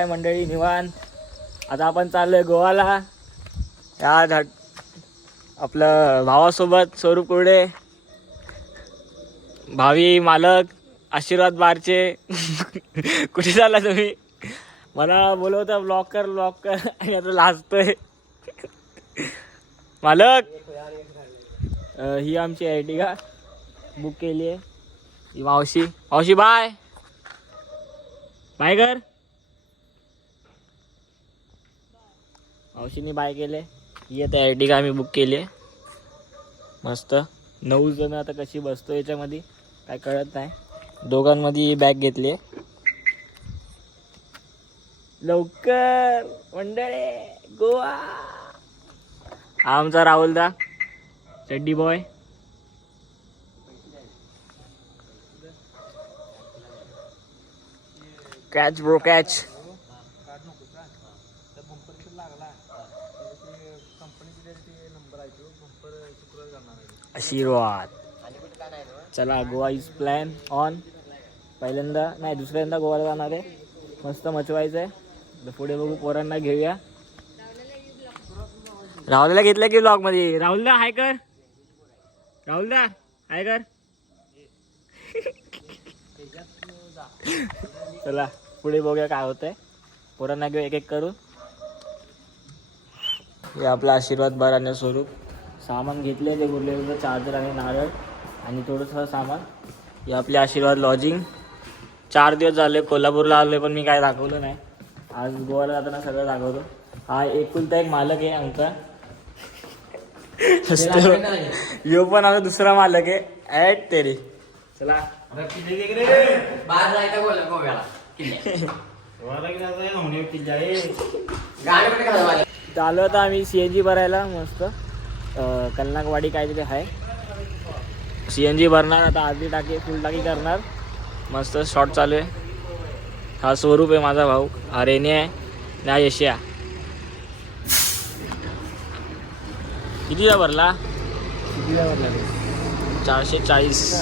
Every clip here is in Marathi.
काय मंडळी निवांत. आता आपण चाललोय गोवाला. या आपलं भावासोबत स्वरूप कुर्डे, भावी मालक आशीर्वाद बारचे. कुठे चालला तुम्ही? मला बोलवता ब्लॉक कर आणि आता लाजतोय. मालक ही आमची Ertiga बुक केली आहे. ही मावशी बाय कर. मावशीने बाय केले. ही आता Ertiga आम्ही बुक केली आहे. मस्त 9 जण. आता कशी बसतो याच्यामध्ये काय कळत नाही. दोघांमध्ये ही बॅग घेतली आहे. लवकर मंडळे गोवा. आमचा राहुलदा चड्डी बॉय. Catch bro catch. आशीर्वाद. चला गोवा इज प्लॅन ऑन. पहिल्यांदा नाही दुसऱ्यांदा गोवाला जाणार आहे. मस्त मचवायचं आहे. पुढे बघू. पोरांना घेऊया. राहुलला घेतलं की ब्लॉग मध्ये. राहुलदा हाय कर. राहुलदा हाय कर. चला पुढे बघूया काय होतंय. पोरांना घेऊ एक एक करून. हे आपला आशीर्वाद बार आणि स्वरूप. सामान घेतले ते उरलेलं चार्जर आणि नारळ आणि थोडंसं सामान. हे आपले आशीर्वाद लॉजिंग. 4 दिवस झाले कोल्हापूरला आलोय पण मी काय दाखवलं नाही. आज गोवाला जाताना सगळं दाखवतो. हा एकुलता एक मालक आहे आमचा. यो पण आमचा दुसरा मालक आहे. ॲट तेरी. चला चालू आता आम्ही CNG भरायला. मस्त कल्नाकवाडी काहीतरी आहे. CNG भरणार आता. अर्धी टाकी फुल टाकी करणार. मस्त शॉट चालू आहे. हा स्वरूप आहे माझा भाऊ. हा रेने आहे ना यशिया. कितीला भरला? 440.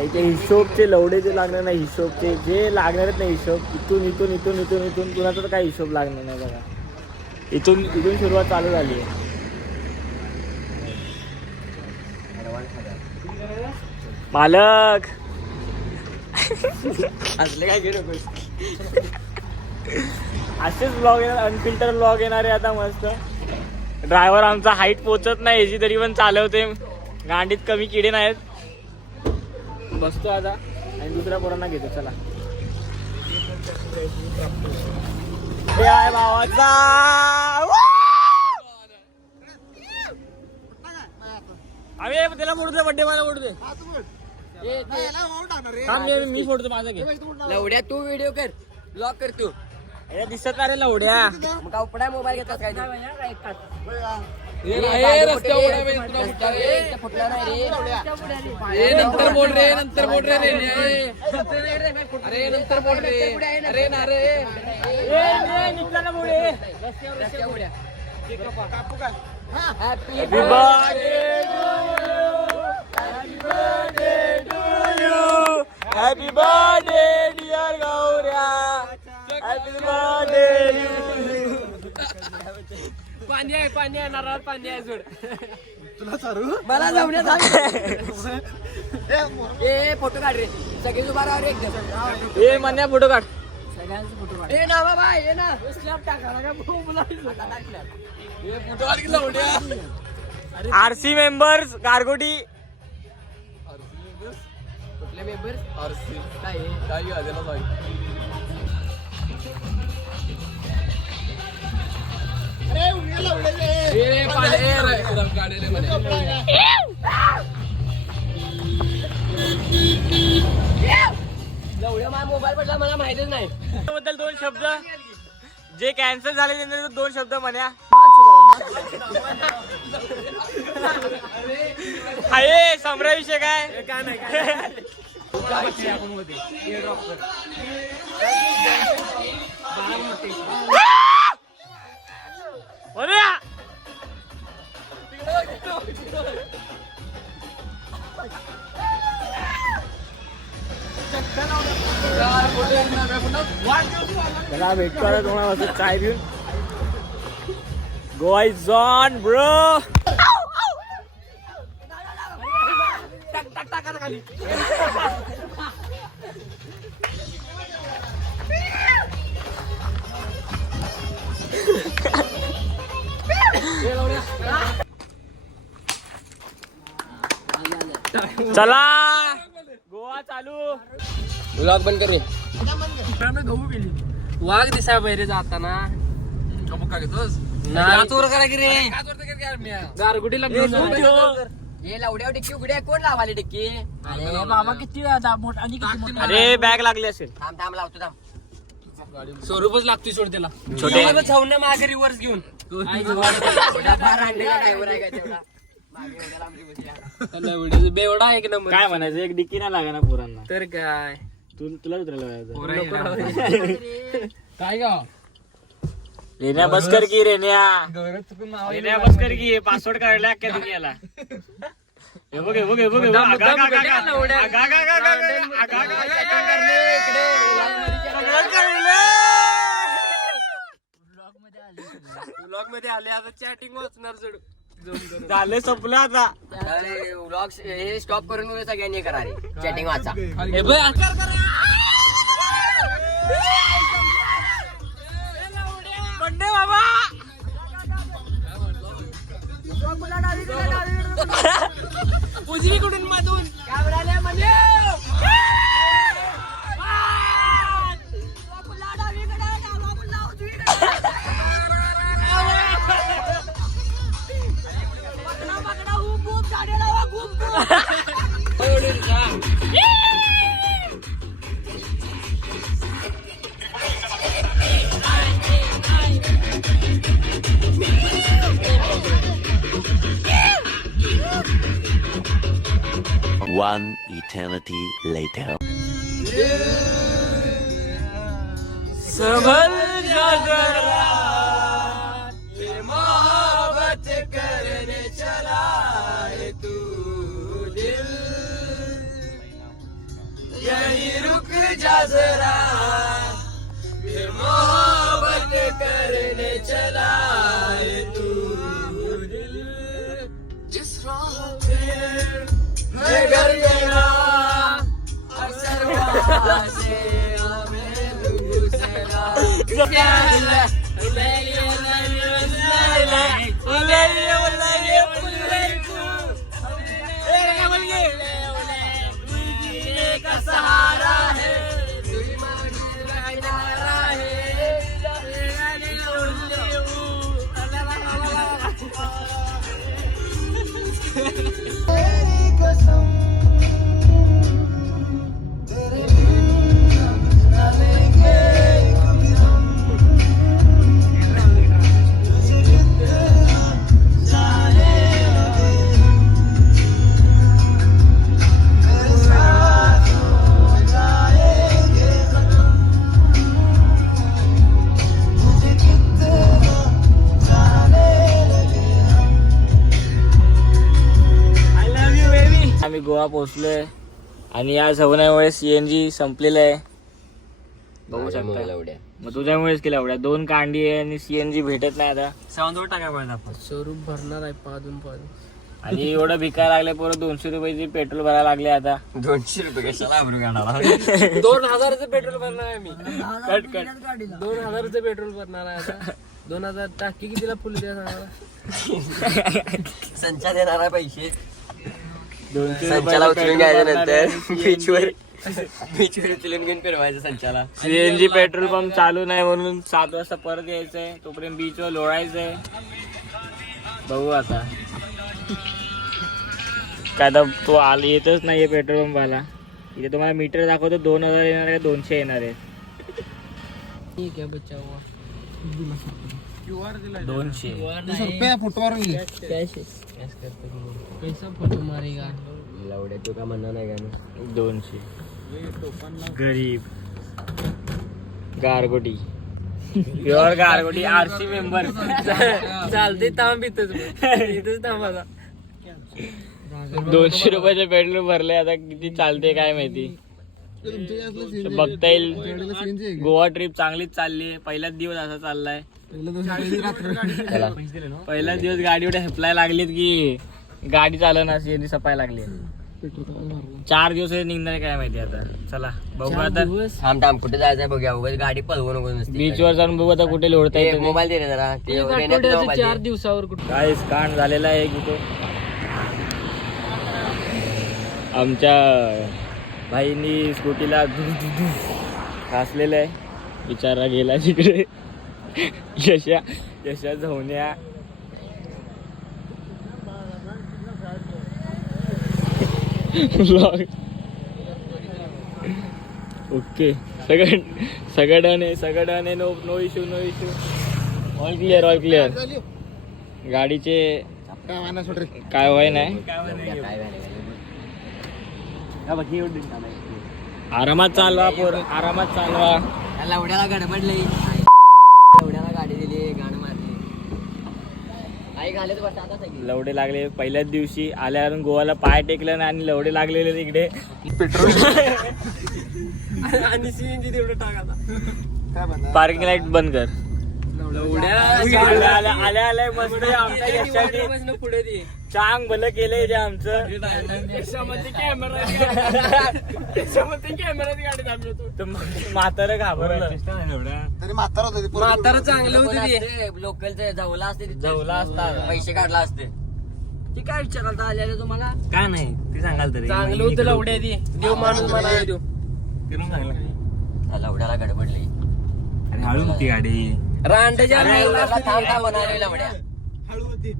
इथे हिशोबचे लवडेचे लागणार नाही. हिशोबचे जे लागणारच नाही. हिशोब इथून कुणाचा तर काही हिशोब लागणार नाही बघा. इथून सुरुवात चालू झाली आहे. मालक असले काय गेलो. असेच ब्लॉग येणार. अनफिल्टर ब्लॉग येणार आहे आता. मस्त ड्रायव्हर आमचा हाईट पोचत नाही याची तरी पण चालवते. गांडीत कमी किडे नाहीत. बसतो आता आणि दुसऱ्या पोरांना घेतो. चला हे आहे भावाचा. अरे त्याला मोडू दे. बड्डे मला मोडू दे. मी फोडतो माझा घे. लवड्या तू व्हिडिओ कर. ब्लॉग कर तू. दिसत नाही रे लवड्या. मग उपडा मोबाईल घेतात काय नंतर बोल रे. नंतर बोल रे. अरे नंतर बोल रे. अरे ना रे. Happy birthday to you. Happy birthday dear Gaurya. Happy birthday to you. पाणी आहे नारळ पाणी आहे. सोड तुला चारू मला जमण्यात. ए फोटो काढ रे. सगळे उभा राहा रे एकदम. ए मान्या फोटो काढ. सगळ्यांचा फोटो काढ. ए ना बाबा ये ना. स्लॅब टाका का फोटो काढ. RC मेंबर्स गारगोटी. कुठले मेंबर्स? RC काय घ्यायला पाहिजे. मोबाईल पडला मला माहितीच नाही. बद्दल 2 शब्द. जे कॅन्सल झाले त्यांना 2 शब्द म्हणा. हाय सम्राविषय काय नाही. चला भेटतो आता तुम्हाला असं चाय पिऊन. Goa is on bro. चला गोवा चालू. ब्लॉग बंद कर रे. वाघ दिसाय बैरे जाताना काय घेतोस चोर करा की रे. गारगुटीला हे लावड्या टिक्की उघड्या कोण लावाले टिक्की. अरे बाबा किती मोठा. अरे बॅग लागली असेल. थांब थांब लावतो थांब. स्वरूपच लागतोय सोड त्याला. छोटे छावण्या मागे रिव्हर्स घेऊन बेवडा एक नंबर. काय म्हणायचं एक डिक्की नाही लागा ना पोरांना. तर काय तुला उतरायला काय गा रेन्या बस कर की रेन्या बस कर की पासवर्ड काढला अख्ख्या दुनियाला. हे बघ हे बघ हे बघ ब्लॉग मध्ये आले आता चॅटिंग वाचणार सोड. झाले संपलं आता. ब्लॉग हे स्टॉप करून सगळ्यांनी करा रे चॅटिंग वाचा. बाबा उजवी कुठून मधून One eternity later. संभल जा जरा ये मोहब्बत करने चला है तू दिल यही रुक जा जरा ये मोहब्बत करने चला है तू दिल जिस राह पे है घर मेरा अक्सर वहाँ से सहारा है आम्ही गोवा पोहोचलोय आणि या सवनामुळे CNG संपलेलं आहे. बघू शकता. मग तुझ्यामुळेच केलं एवढ्या 2 कांडी आहे आणि CNG भेटत नाही आता. सावंतवाड टाकाय पाहिजे आपण. स्वरूप भरणार आहे पादून आणि एवढं भिकायला लागले परत 200 रुपयाची पेट्रोल भरायला लागले आता. 200 रुपये कशाला आबरू काढणार. 2000चं पेट्रोल भरणार आहे मी. कट 2000चं पेट्रोल भरणार आहे आता. 2000 टाकी कितीला फुल द्या सांगा. संचा देणार आहे पैसे. 200 संचाला उचलून घ्यायचं नंतर बीचवर बीचवर उचलून घेऊन फिरवायचं संचाला. CNG पेट्रोल पंप चालू नाही म्हणून 7 वाजता परत यायचंय. तोपर्यंत बीचवर लोळायचंय. बघू आता काय तर तो येतच नाहीये पेट्रोल पंपाला. इथे तुम्हाला मीटर दाखवतो 2000 येणार आहे 200 येणार आहे. ठीक आहे बच्चा 200 रुपये फुटवर पैसा फोटो मारेगा. लावड्या तू का म्हणणार नाही का. 200 गरीब गारगोटी प्युअर गारगोटी RC मेंबर. चालते थांब इथंच थांब आता. 200 रुपयाचे पेट्रोल भरले आता किती चालते काय माहिती. बघता येईल गोवा ट्रिप चांगलीच चालली आहे. पहिलाच दिवस असा चाललाय. पहिलाच दिवस गाडीवर हेपलाय लागलीत की गाडी चालवणार सीएनजी सपाय लागली. 4 दिवस निघणार काय माहिती आता. चला बघू आता. थांब कुठे जायचंय बघूया. उगाच गाडी पळवू नको नुसती. बीच वर जाऊन बघू आता कुठे लोडता येते. मोबाईल दे रे जरा. 4 दिवसावर काय कांड झालेला आहे कुठे. आमच्या भाईनी स्कूटीला घासलेलं आहे. बिचारा गेला तिकडे. यशा झवण्या ओके सगळं नो इश्यू ऑल क्लिअर गाडीचे काय व्हाय नाही. आरामात चालवा लवड्याला गडबडले. लवड्याला गाडी दिली गाणं मारली. आई घालत बस आता सगळी. लवडे लागले पहिल्याच दिवशी आल्यावरून गोवाला पाय टेकलं नाही आणि लवडे लागलेले तिकडे. आणि सीएनजी तेवढं टाक आता. पार्किंग लाईट बंद कर. लवड्या आल्या मस्त आमच्या यशाने पुढे दे. चांग भलं केलंय जे आमचं. म्हातारं घाबरलं. म्हातारा चांगलं होते. लोकलचे जवला असते. जवला असतात. पैसे काढला असते. ती काय विचाराल आलेलं तुम्हाला. काय नाही ते सांगाल तरी चांगलं होतं लवड्या ती. देव माणूस मला देऊ. लवड्याला गडबडली. हळू होती गाडी. रांडच्या थांब म्हणाले लवड्या.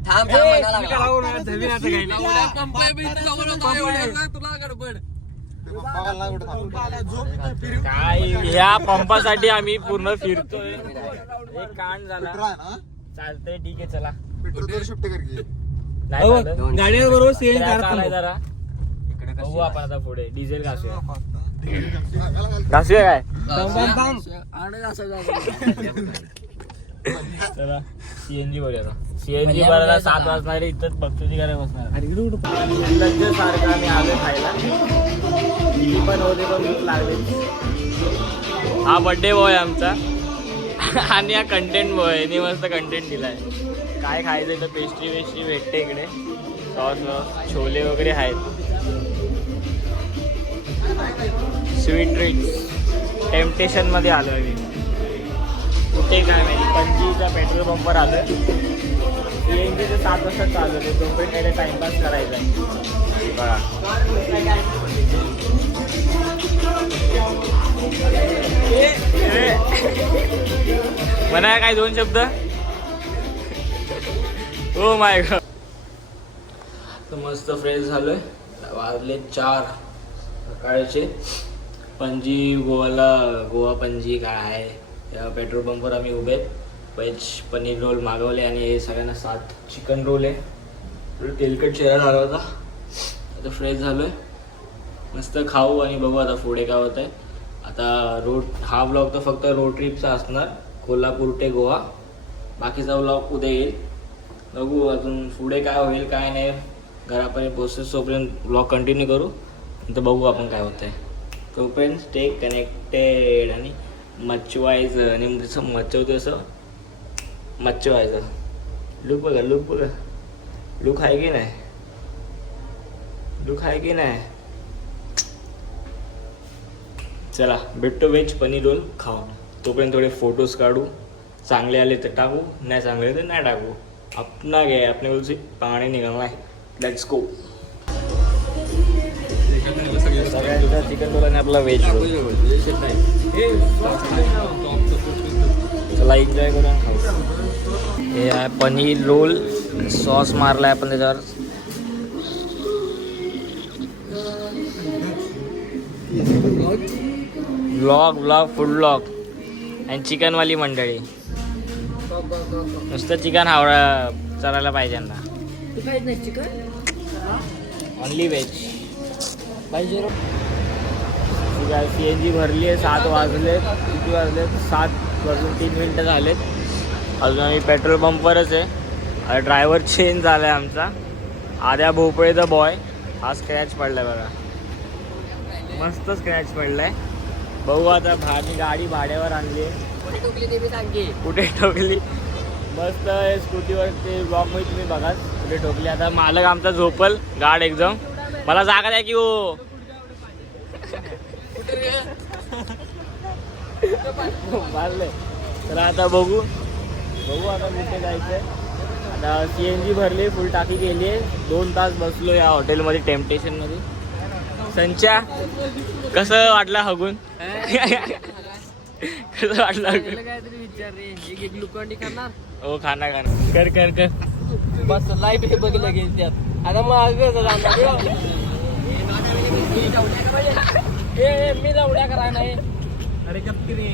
थांब काय ह्या पंपासाठी आम्ही पूर्ण फिरतोय. एक कांड झाला. चालतंय ठीक आहे चला. गाडीवर बरोबर चालाय जरा. बघू आपण आता पुढे डिझेल घासूया काय. चला सीएनजी बघूया. सीएनजी भरायला 7 वाजणार. इथंच बघतो ती करायला बसणार. सारखं आम्ही आलो खायला. ती पण होते पण भूक लागली. हा बर्थडे बॉय आमचा आणि हा कंटेंट बॉय. यांनी मस्त कंटेंट दिलाय. काय खायचं इथं पेस्ट्री भेटते इकडे. सॉस छोले वगैरे आहेत. स्वीट ट्रीट्स टेम्पटेशन मध्ये आलो आहे मी. कुठे काय माहिती. पणजीच्या पेट्रोल पंपवर आलं. सीएनजीचं 7 वाजता चालू आहे. तोपर्यंत टाइमपास करायचा बघा. म्हणा काय 2 शब्द. Oh my God. तर मस्त फ्रेश झालोय. वाजले 4 सकाळचे. पणजी गोवा पणजी काय आहे त्या पेट्रोल पंपवर आम्ही उभे. व्हेज पनीर रोल मागवले आणि हे सगळ्यांना 7 चिकन रोल आहे. थोडं तेलकट चेहरा झाला होता. आता फ्रेश झालोय. मस्त खाऊ आणि बघू आता पुढे काय होत आहे. आता हा व्लॉग तर फक्त रोड ट्रिपचा असणार. कोल्हापूर ते गोवा. बाकीचा व्लॉग उद्या येईल. बघू अजून पुढे काय होईल काय नाही. घरापर्यंत पोहोचतो तोपर्यंत व्लॉग कंटिन्यू करू. नंतर बघू आपण काय होतं आहे. तोपर्यंत स्टे कनेक्टेड आणि मच्छवायचं. आणि जसं मच्छवतं असं मच्छवायचं. लुक बघा लुक आहे की नाही. चला भेटतो व्हेज पनीर रोल खाऊ. तोपर्यंत थोडे फोटोज काढू. चांगले आले तर टाकू. नाही चांगले तर नाही टाकू. अपना गे अपने बोल से पाणी निघाला आहे. Let's go. सगळ्यांचा चिकन रोल आणि आपला व्हेज रोल. चला एन्जॉय करून खाऊ. हे आहे पनीर रोल. सॉस मारला आहे आपण त्याच्यावर. ब्लॉग फूड ब्लॉग आणि चिकनवाली मंडळी. नुसतं चिकन हावडा चालायला पाहिजे ना. ओनली व्हेज पाहिजे. सीएनजी भरली आहे. 7 वाजले. किती वाजले? 7:03 झालेत. अजून आम्ही पेट्रोल पंपवरच आहे. ड्रायव्हर चेंज झाला आहे आमचा. आद्या भोपळेचा बॉय. हा स्क्रॅच पडला बघा. मस्त स्क्रॅच पडलाय. बघू आता गाडी भाड्यावर आणली आहे. कोणी टोकली ते बी सांग की. कुठे ठोकली मस्त स्कूटीवर ते ब्लॉग मध्ये तुम्ही बघा कुठे ठोकली. आता मालक आमचा झोपल गाड एकदम. मला जागा द्या की हो. मारले तर आता बघू आता कुठे जायचंय. आता CNG भरली फुल टाकी केली आहे. 2 तास बसलो या हॉटेलमध्ये टेम्पटेशन मध्ये. संच्या कसं वाटलं हगून? कसं वाटलं हगून? काहीतरी विचार रे. एक ग्लुकॉन्डी खाणार. हो खाना कर बस लाईफ हे बघितलं गेल त्यात. आता मग मी लवड्या करा नाही. अरे गप्पी रे.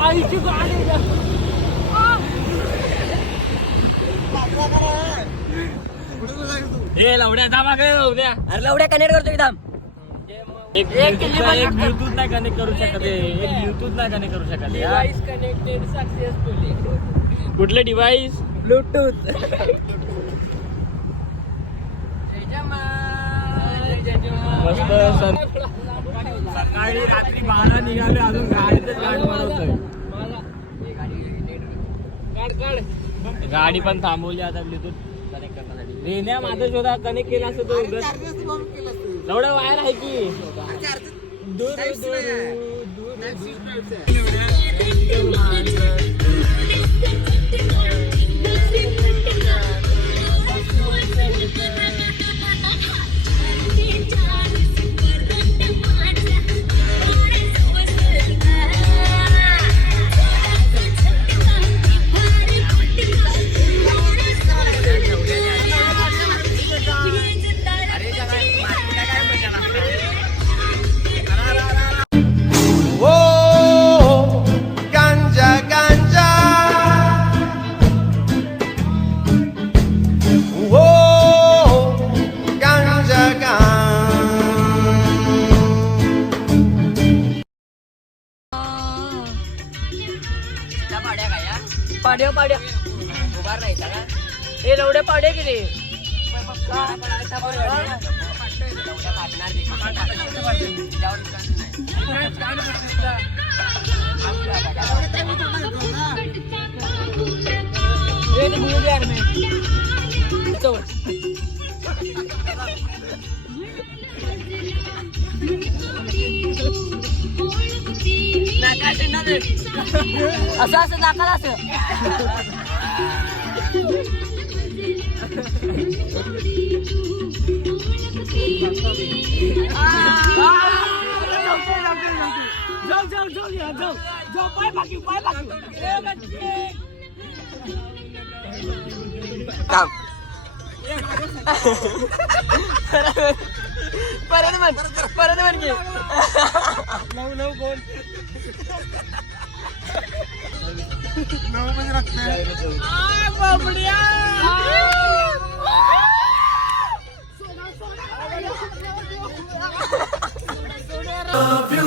आईची गाडी लवड्या थांबा काय लवड्या. अरे लवड्या कनेक्ट करतो एकदम. एक ब्लूटूथ नाही कनेक्ट करू शकत. एक ब्लूटूथ नाही कनेक्ट करू शकत. Device connected successfully. कुठलं डिवाइस? ब्लूटूथ. मस्त सकाळी रात्री 12 निघाले अजून गाडीतच गाडी बनवतोय. गाडी पण थांबवली आता ब्लूटूथ कनेक्ट करण्यासाठी. रेन्या माझा शोधा कनेक्ट केला असतो तो एवढं वायर आहे की. पाड्या उभार नाही का. हे लवड्या पाड्या की रे. असं दाखल असं. परत म्हण की. नऊ कोण Love you.